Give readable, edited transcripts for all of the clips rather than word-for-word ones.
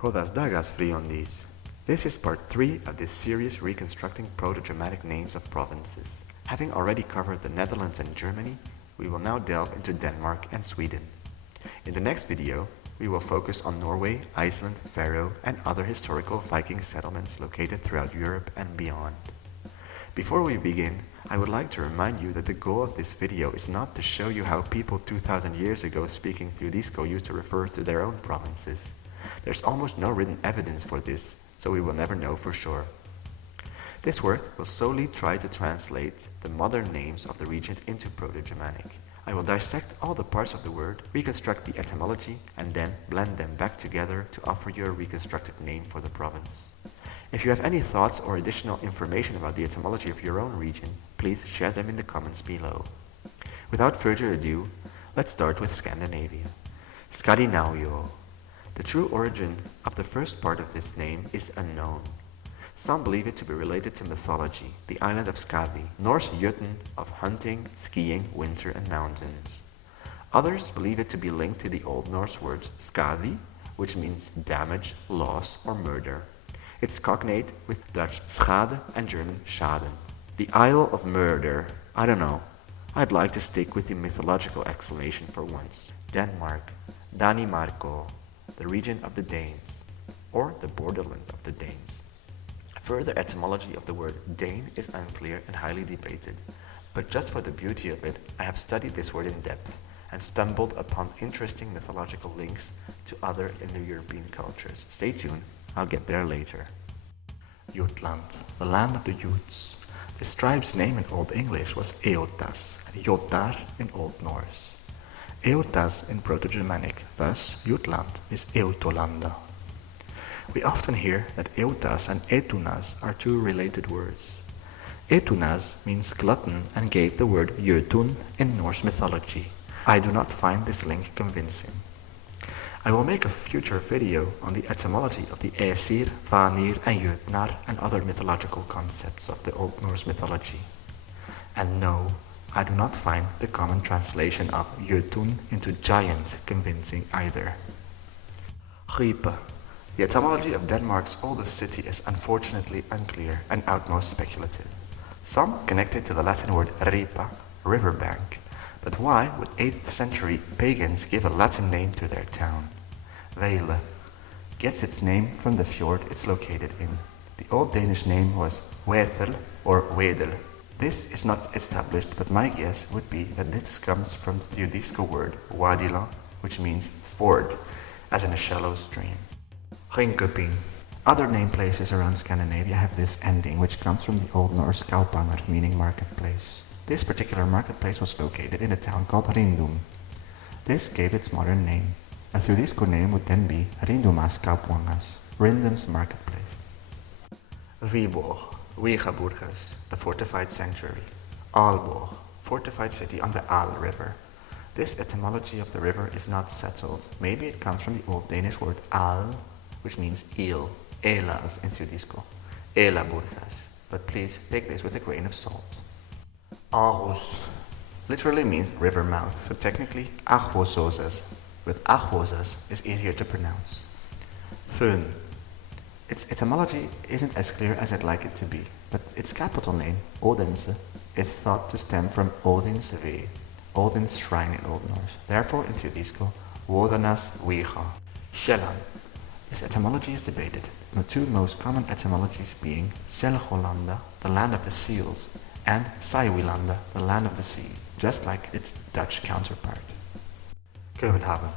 Godas dagas friondis. This is part 3 of this series reconstructing Proto-Germanic names of provinces. Having already covered the Netherlands and Germany, we will now delve into Denmark and Sweden. In the next video, we will focus on Norway, Iceland, Faroe, and other historical Viking settlements located throughout Europe and beyond. Before we begin, I would like to remind you that the goal of this video is not to show you how people 2000 years ago speaking Theodisco used to refer to their own provinces. There's almost no written evidence for this, so we will never know for sure. This work will solely try to translate the modern names of the regions into Proto-Germanic. I will dissect all the parts of the word, reconstruct the etymology, and then blend them back together to offer you a reconstructed name for the province. If you have any thoughts or additional information about the etymology of your own region, please share them in the comments below. Without further ado, let's start with Scandinavia. Skandinavio. The true origin of the first part of this name is unknown. Some believe it to be related to mythology, the island of Skavi, Norse Jötun of hunting, skiing, winter, and mountains. Others believe it to be linked to the Old Norse word skadi, which means damage, loss, or murder. It's cognate with Dutch schade and German schaden. The Isle of Murder. I don't know. I'd like to stick with the mythological explanation for once. Denmark. Danimarko. The region of the Danes, or the borderland of the Danes. Further etymology of the word Dane is unclear and highly debated, but just for the beauty of it, I have studied this word in depth and stumbled upon interesting mythological links to other Indo-European cultures. Stay tuned, I'll get there later. Jutland, the land of the Jutes. This tribe's name in Old English was Eotas and Jotar in Old Norse. Eotas in Proto-Germanic, thus Jutland is Eutolanda. We often hear that Eotas and Etunas are two related words. Etunas means glutton and gave the word Jötun in Norse mythology. I do not find this link convincing. I will make a future video on the etymology of the Aesir, Vanir, and Jötnar and other mythological concepts of the Old Norse mythology. And no, I do not find the common translation of Jötun into giant convincing either. Gripe. The etymology of Denmark's oldest city is unfortunately unclear and utmost speculative. Some connect it to the Latin word ripa, riverbank, but why would 8th century pagans give a Latin name to their town? Vejle gets its name from the fjord it's located in. The Old Danish name was Wedel or Wedel. This is not established, but my guess would be that this comes from the Theodisco word wadila, which means ford, as in a shallow stream. Ringkøbing. Other name places around Scandinavia have this ending, which comes from the Old Norse kaupanger, meaning marketplace. This particular marketplace was located in a town called Rindum. This gave its modern name. A Theodisco name would then be Rindumas Kaupwangas, Rindum's marketplace. Viborg. Wegaburgas, the fortified sanctuary. Aalborg, fortified city on the Aal River. This etymology of the river is not settled. Maybe it comes from the Old Danish word Aal, which means eel, elas in Theodisco, Elaburgas, but please take this with a grain of salt. Aarhus literally means river mouth, so technically Aarhusoses, but Aarhusas is easier to pronounce. Föhn. Its etymology isn't as clear as I'd like it to be, but its capital name, Odense, is thought to stem from Odin's Ve, Odin's shrine in Old Norse. Therefore, in Theodisco, Wodanas Wecha. Sjælland. This etymology is debated, the two most common etymologies being Selgolanda, the land of the seals, and Saiwilanda, the land of the sea, just like its Dutch counterpart. Kopenhagen.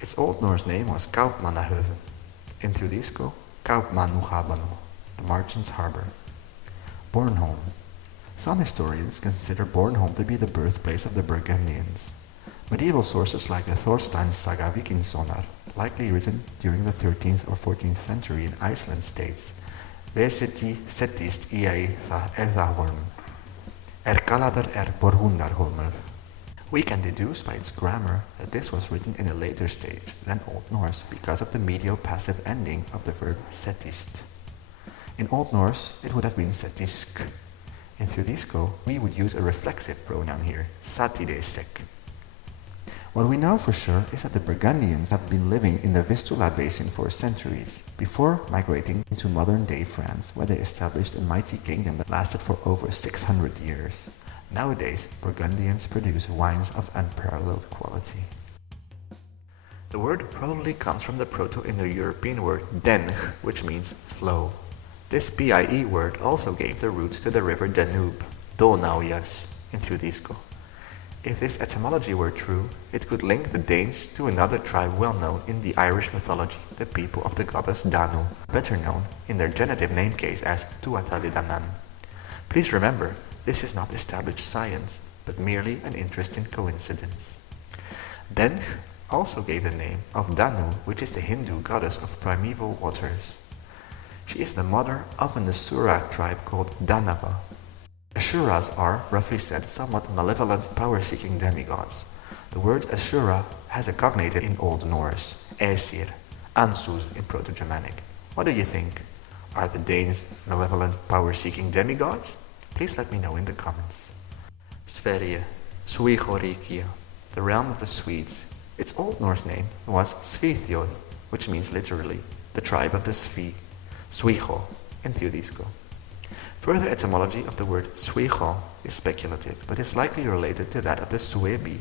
Its Old Norse name was Kaupmannahöven. In Theodisco, Kaupmannahöven, the merchant's harbor. Bornholm. Some historians consider Bornholm to be the birthplace of the Burgundians. Medieval sources like the Thorstein Saga Vikingssonar, likely written during the 13th or 14th century in Iceland, states Veseti setist iai tha Eddaholm, Kalader Borgundarholmer. We can deduce by its grammar that this was written in a later stage than Old Norse because of the medial-passive ending of the verb setist. In Old Norse, it would have been setisk. In Theodisco, we would use a reflexive pronoun here, satidesek. What we know for sure is that the Burgundians have been living in the Vistula basin for centuries, before migrating into modern-day France, where they established a mighty kingdom that lasted for over 600 years. Nowadays, Burgundians produce wines of unparalleled quality. The word probably comes from the Proto-Indo-European word deng, which means flow. This PIE word also gave the root to the river Danube, Donaujas, in Tedesco. If this etymology were true, it could link the Danes to another tribe well known in the Irish mythology, the people of the goddess Danu, better known in their genitive name case as Tuatha-Dé-Danann. Please remember, this is not established science, but merely an interesting coincidence. Deng also gave the name of Danu, which is the Hindu goddess of primeval waters. She is the mother of an Asura tribe called Danava. Asuras are, roughly said, somewhat malevolent, power-seeking demigods. The word Asura has a cognative in Old Norse, Aesir, Ansuz in Proto-Germanic. What do you think? Are the Danes malevolent, power-seeking demigods? Please let me know in the comments. Sverige, Suigorikia, the realm of the Swedes. Its Old Norse name was Svithjod, which means literally the tribe of the Svi, Suijo in Tedesco. Further etymology of the word Suijo is speculative, but is likely related to that of the Suebi.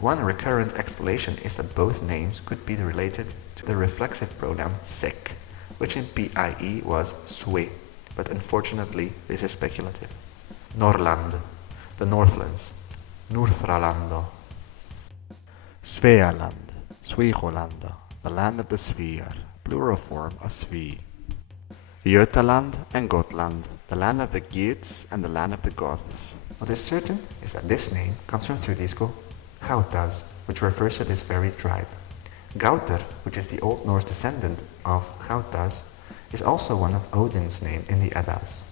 One recurrent explanation is that both names could be related to the reflexive pronoun sek, which in PIE was Sue, but unfortunately this is speculative. Norrland, the Northlands, Northralando. Svealand, Sveholanda, the land of the sphere, plural form of Svi. Götaland and Gotland, the land of the Geats and the land of the Goths. What is certain is that this name comes from Tedesco Gautaz, which refers to this very tribe. Gauter, which is the Old Norse descendant of Gautaz, is also one of Odin's name in the Eddas.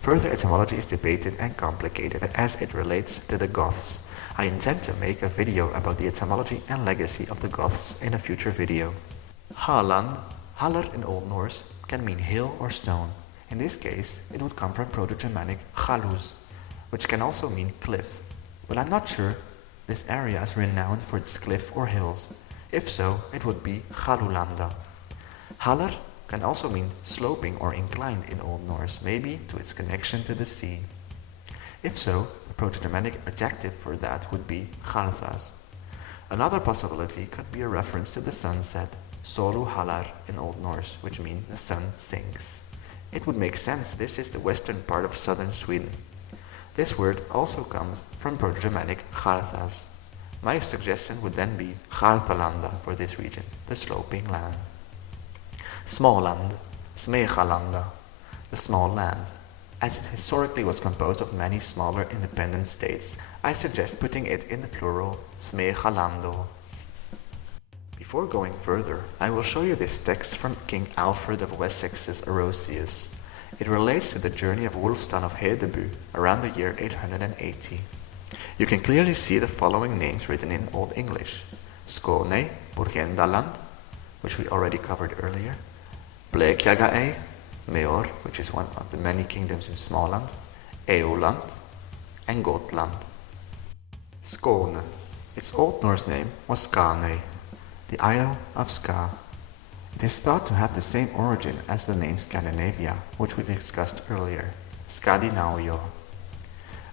Further etymology is debated and complicated as it relates to the Goths. I intend to make a video about the etymology and legacy of the Goths in a future video. Halland, Haller in Old Norse, can mean hill or stone. In this case, it would come from Proto-Germanic Haluz, which can also mean cliff. But I'm not sure this area is renowned for its cliff or hills. If so, it would be Halulanda. Haller can also mean sloping or inclined in Old Norse, maybe to its connection to the sea. If so, the Proto-Germanic adjective for that would be Harthas. Another possibility could be a reference to the sunset, Solu Halar in Old Norse, which means the sun sinks. It would make sense this is the western part of southern Sweden. This word also comes from Proto-Germanic Harthas. My suggestion would then be Harthalanda for this region, the sloping land. Småland, Smehalanda, the small land. As it historically was composed of many smaller independent states, I suggest putting it in the plural Smehalando. Before going further, I will show you this text from King Alfred of Wessex's Orosius. It relates to the journey of Wulfstan of Hedeby around the year 880. You can clearly see the following names written in Old English: Skåne, Burgendaland, which we already covered earlier, Blekjagaey, Meor, which is one of the many kingdoms in Småland, Eoland, and Gotland. Skåne. Its Old Norse name was Skaney, the Isle of Ska. It is thought to have the same origin as the name Scandinavia, which we discussed earlier, Skandinavio.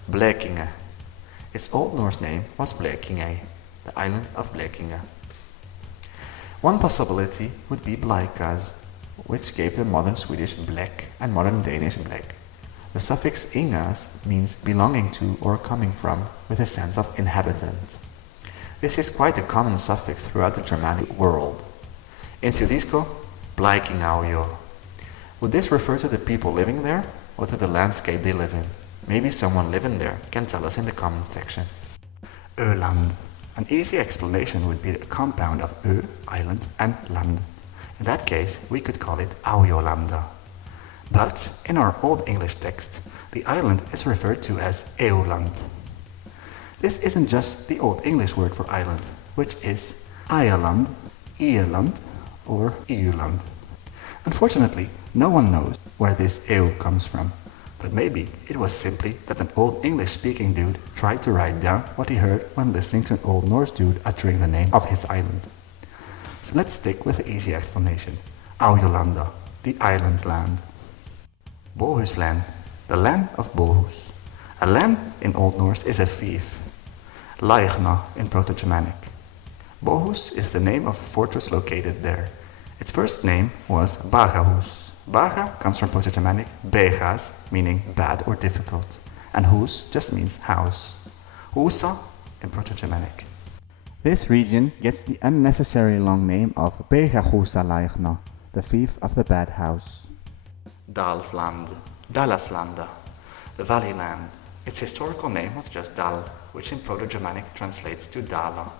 Blekinge. Its Old Norse name was Blekinge, the island of Blekinge. One possibility would be Bleikaz, which gave the modern Swedish blek and modern Danish blek. The suffix ingas means belonging to or coming from, with a sense of inhabitant. This is quite a common suffix throughout the Germanic world. In Tedesco, Bleikingaujo. Would this refer to the people living there, or to the landscape they live in? Maybe someone living there can tell us in the comment section. Öland. An easy explanation would be a compound of Ö, island, and land. In that case, we could call it Aujolanda. But in our Old English text, the island is referred to as Eoland. This isn't just the Old English word for island, which is Ialand, Ieland, or Euland. Unfortunately, no one knows where this Eo comes from, But maybe it was simply that an old English-speaking dude tried to write down what he heard when listening to an old Norse dude uttering the name of his island. So let's stick with the easy explanation. Aujolanda, the island land. Bohusland, the land of Bohus. A land in Old Norse is a fief. Laigna in Proto-Germanic. Bohus is the name of a fortress located there. Its first name was Bagahus. Baga comes from Proto-Germanic begas, meaning bad or difficult, and hus just means house. Husa in Proto-Germanic. This region gets the unnecessary long name of Begahusa Laigna, the fief of the bad house. Dalsland, Dalaslanda, the valley land. Its historical name was just Dal, which in Proto-Germanic translates to Dala.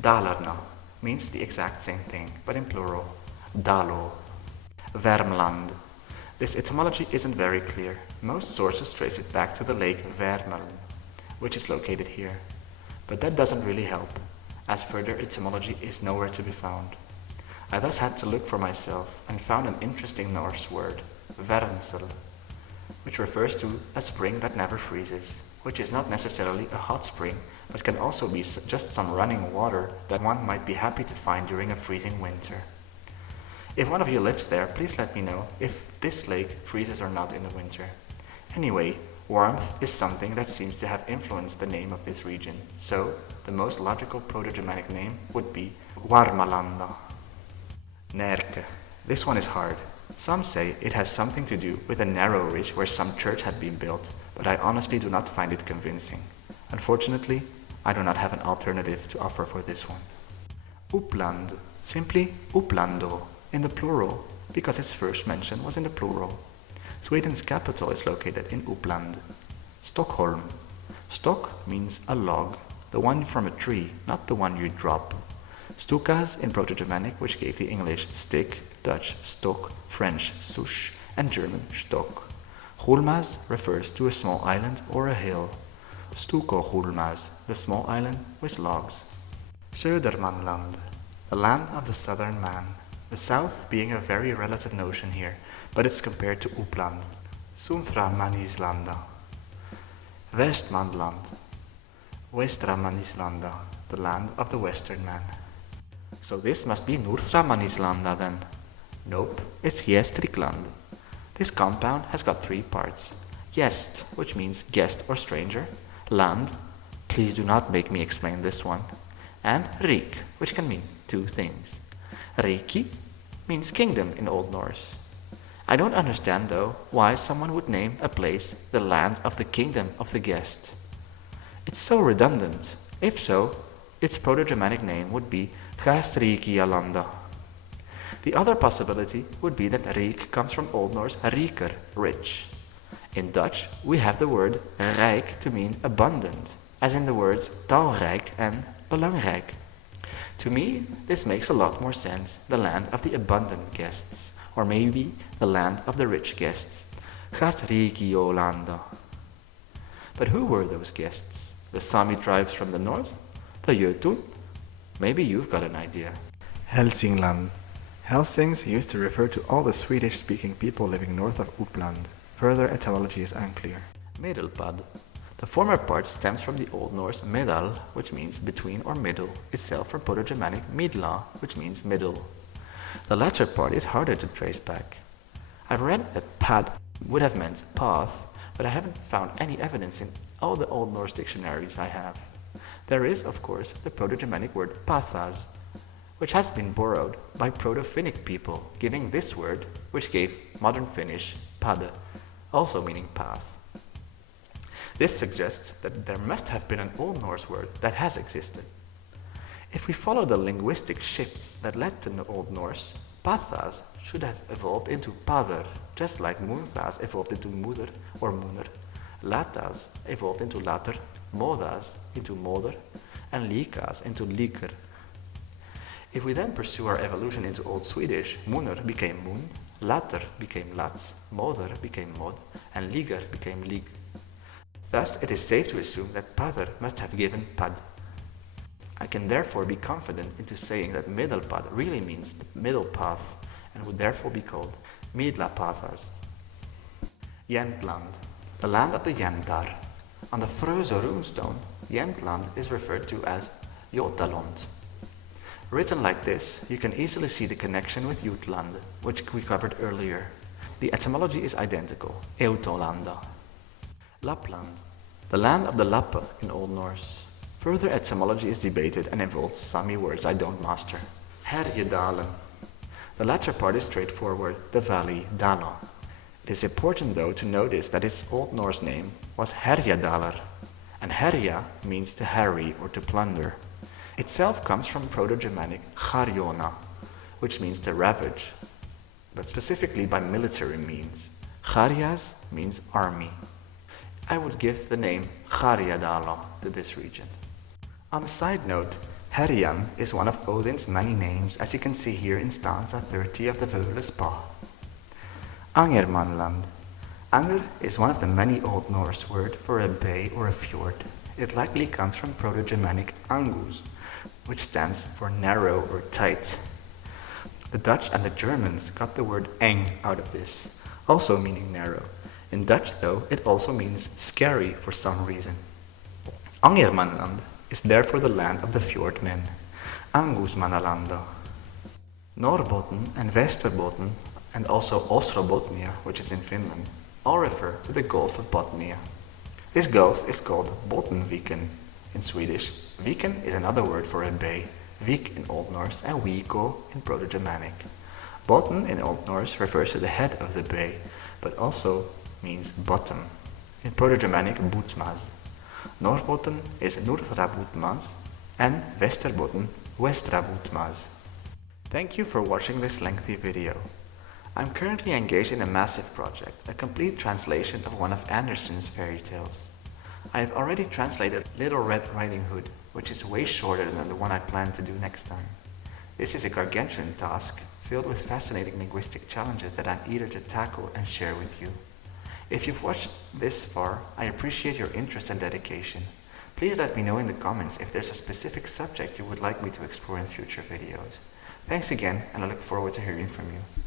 Dalarna means the exact same thing, but in plural, Dalo. Vermland. This etymology isn't very clear. Most sources trace it back to the lake Vermelen, which is located here. But that doesn't really help, as further etymology is nowhere to be found. I thus had to look for myself and found an interesting Norse word, Vermsel, which refers to a spring that never freezes, which is not necessarily a hot spring, but can also be just some running water that one might be happy to find during a freezing winter. If one of you lives there, please let me know if this lake freezes or not in the winter. Anyway, warmth is something that seems to have influenced the name of this region, so the most logical Proto-Germanic name would be Warmalanda. Nerke. This one is hard. Some say it has something to do with a narrow ridge where some church had been built, but I honestly do not find it convincing. Unfortunately, I do not have an alternative to offer for this one. Uppland. Simply Upplando in the plural, because its first mention was in the plural. Sweden's capital is located in Uppland. Stockholm. Stock means a log, the one from a tree, not the one you drop. Stukas in Proto-Germanic, which gave the English stick, Dutch stok, French souche, and German stock. Hulmaz refers to a small island or a hill. Stuko Hulmaz, the small island with logs. Södermanland, the land of the southern man. The south being a very relative notion here, but it's compared to Uppland. Sunthramanislanda. Westmanland. Westramanislanda, the land of the western man. So this must be Northramanislanda then. Nope, it's Gästrikland. This compound has got three parts. Gäst, which means guest or stranger. Land, please do not make me explain this one. And Rik, which can mean two things. Riki means kingdom in Old Norse. I don't understand though why someone would name a place the land of the kingdom of the guest. It's so redundant. If so, its Proto-Germanic name would be Gastrikialanda. The other possibility would be that Rik comes from Old Norse riker, rich. In Dutch, we have the word rijk to mean abundant, as in the words talrijk and belangrijk. To me, this makes a lot more sense, the land of the abundant guests, or maybe the land of the rich guests, Gastrikiolanda. But who were those guests? The Sami tribes from the north? The Jötun? Maybe you've got an idea. Hälsingland. Helsings used to refer to all the Swedish-speaking people living north of Uppland. Further etymology is unclear. Medelpad. The former part stems from the Old Norse medal, which means between or middle, itself from Proto-Germanic midla, which means middle. The latter part is harder to trace back. I've read that pad would have meant path, but I haven't found any evidence in all the Old Norse dictionaries I have. There is, of course, the Proto-Germanic word pathas, which has been borrowed by Proto-Finnic people, giving this word, which gave modern Finnish pad, also meaning path. This suggests that there must have been an Old Norse word that has existed. If we follow the linguistic shifts that led to the Old Norse, pathas should have evolved into pather, just like munthas evolved into moeder or munner, latas evolved into later, modas into moder, and likas into liker. If we then pursue our evolution into Old Swedish, munner became mun, later became lats, moder became mod, and liger became lig. Thus, it is safe to assume that pather must have given pad. I can therefore be confident into saying that middelpad really means the middle path and would therefore be called midlapathas. Jämtland, the land of the Jämtar. On the Fröse runestone, Jämtland is referred to as Götaland. Written like this, you can easily see the connection with Jutland, which we covered earlier. The etymology is identical, Eutolanda. Lapland, the land of the Lappe in Old Norse. Further etymology is debated and involves Sami words I don't master. Härjedalen. The latter part is straightforward, the valley, Dala. It is important though to notice that its Old Norse name was Herjadalar, and Herja means to harry or to plunder. Itself comes from Proto-Germanic Harjona, which means to ravage, but specifically by military means. Harjas means army. I would give the name Härjedala to this region. On a side note, Herjan is one of Odin's many names, as you can see here in stanza 30 of the Völe Spa. Angermanland. Anger is one of the many Old Norse words for a bay or a fjord. It likely comes from Proto-Germanic angus, which stands for narrow or tight. The Dutch and the Germans got the word eng out of this, also meaning narrow. In Dutch, though, it also means scary for some reason. Angermanland is therefore the land of the fjord men, Angusmannalanda. Norrbotten and Västerbotten, and also Ostrobotnia, which is in Finland, all refer to the Gulf of Bothnia. This gulf is called Bottenviken in Swedish. Viken is another word for a bay, Vik in Old Norse and Vigo in Proto-Germanic. Botten in Old Norse refers to the head of the bay, but also means bottom. In Proto-Germanic, Butmaz. Norrbotten is Norra Butmaz and Västerbotten, Västra Butmaz. Thank you for watching this lengthy video. I'm currently engaged in a massive project, a complete translation of one of Andersen's fairy tales. I have already translated Little Red Riding Hood, which is way shorter than the one I plan to do next time. This is a gargantuan task, filled with fascinating linguistic challenges that I'm eager to tackle and share with you. If you've watched this far, I appreciate your interest and dedication. Please let me know in the comments if there's a specific subject you would like me to explore in future videos. Thanks again, and I look forward to hearing from you.